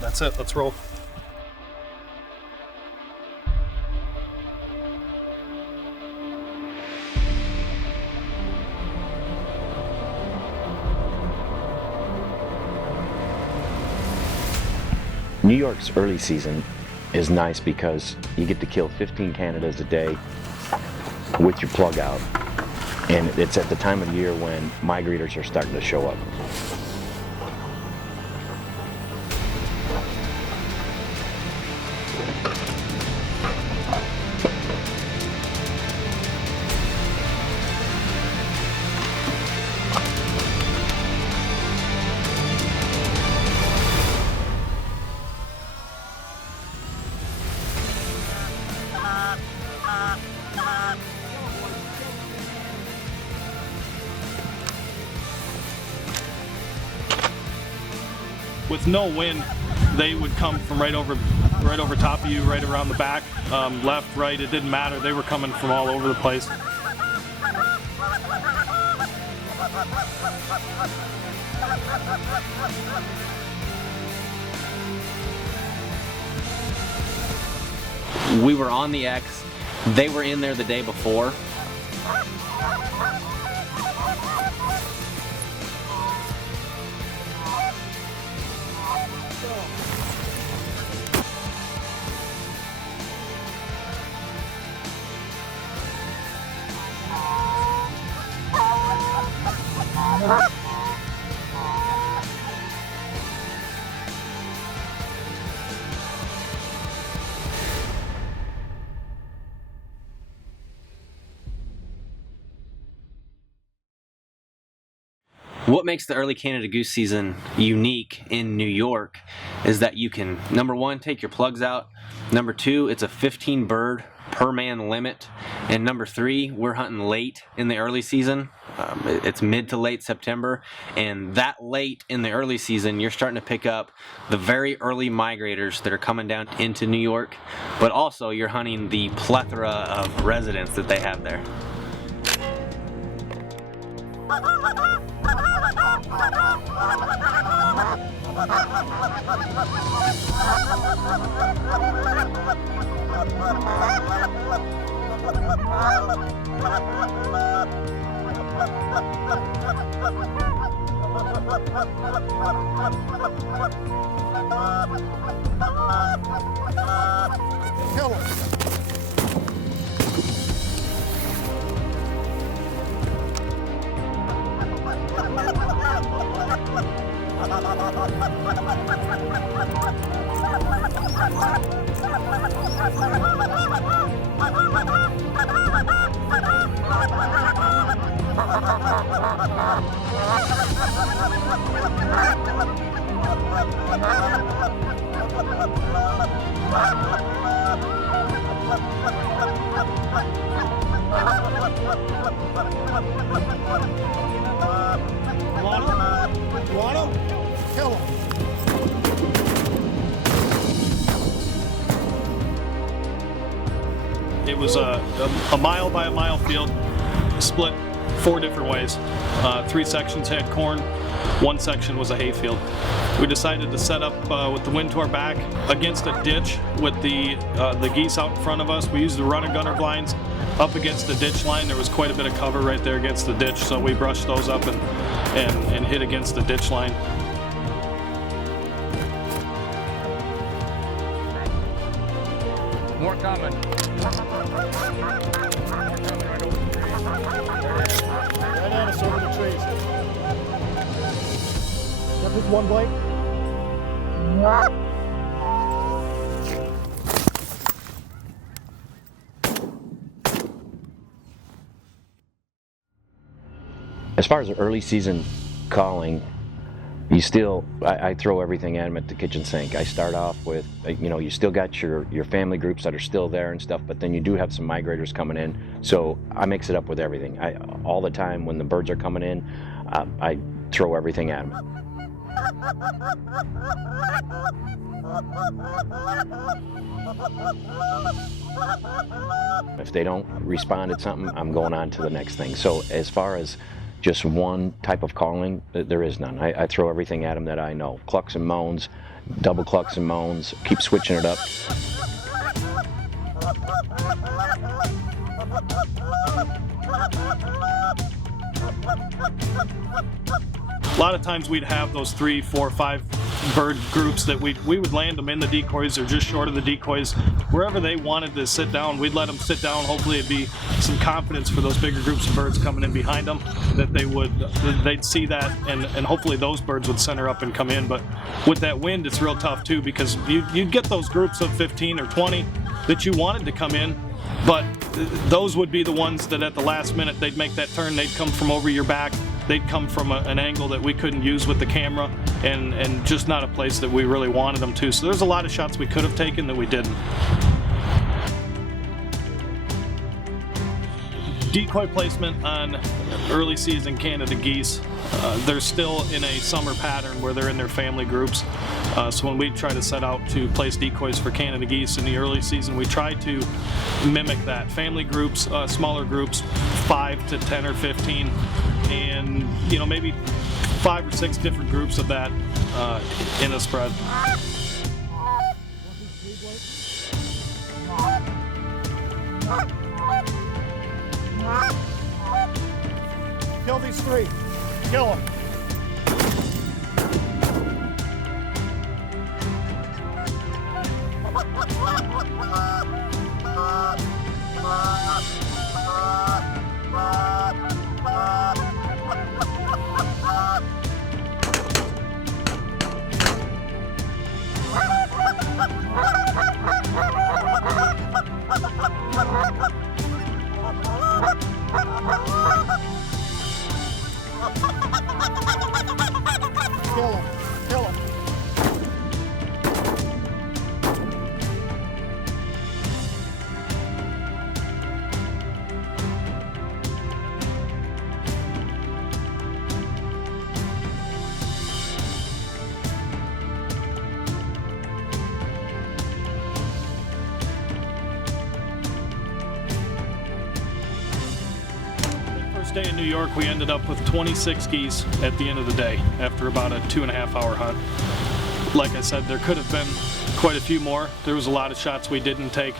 That's it, let's roll. New York's early season is nice because you get to kill 15 Canadas a day with your plug out, and it's at the time of the year when migrators are starting to show up. With no wind, they would come from right over top of you, right around the back, left, right, it didn't matter. They were coming from all over the place. We were on the X. They were in there the day before. What makes the early Canada goose season unique in New York is that you can, number one, take your plugs out. Number two, it's a 15 bird per man limit. And number three, we're hunting late in the early season. It's mid to late September. And that late in the early season, you're starting to pick up the very early migrators that are coming down into New York. But also you're hunting the plethora of residents that they have there. Kill him. Want him? Kill him. It was a mile by a mile field, split 4 different ways. 3 sections had corn, 1 section was a hay field. We decided to set up with the wind to our back against a ditch with the geese out in front of us. We used the runner gunner blinds up against the ditch line. There was quite a bit of cover right there against the ditch, so we brushed those up and hit against the ditch line. More coming. Right at us over the trees. That was one blade. As far as the early season calling, you still, I throw everything at them at the kitchen sink. I start off with, you still got your family groups that are still there and stuff, but then you do have some migrators coming in. So I mix it up with everything. All the time when the birds are coming in, I throw everything at them. If they don't respond to something, I'm going on to the next thing. So as far as just one type of calling, there is none. I throw everything at them that I know. Clucks and moans, double clucks and moans, keep switching it up. A lot of times we'd have those 3, 4, 5 bird groups that we would land them in the decoys or just short of the decoys. Wherever they wanted to sit down, we'd let them sit down. Hopefully it'd be some confidence for those bigger groups of birds coming in behind them, that they'd see that, and hopefully those birds would center up and come in. But with that wind, it's real tough too, because you'd get those groups of 15 or 20 that you wanted to come in, but those would be the ones that at the last minute they'd make that turn. They'd come from over your back. They'd come from an angle that we couldn't use with the camera, and just not a place that we really wanted them to. So there's a lot of shots we could have taken that we didn't. Decoy placement on early season Canada geese, they're still in a summer pattern where they're in their family groups. So when we try to set out to place decoys for Canada geese in the early season, we try to mimic that. Family groups, smaller groups, 5 to 10 or 15, and maybe 5 or 6 different groups of that in a spread. Kill these 3. Kill them. Kill him. Kill him. First day in New York, we ended up with 26 geese at the end of the day after about a 2.5-hour hunt. Like I said, there could have been quite a few more. There was a lot of shots we didn't take.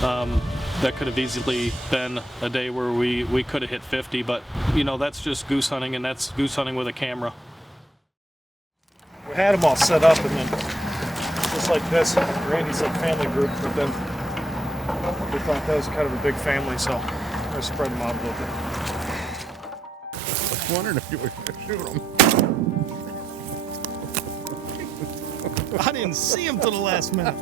That could have easily been a day where we could have hit 50, but that's just goose hunting, and that's goose hunting with a camera. We had them all set up, and then just like this, Randy said family group, but then we thought that was kind of a big family, so I spread them out a little bit. I was wondering if you were going to shoot them. I didn't see him till the last minute.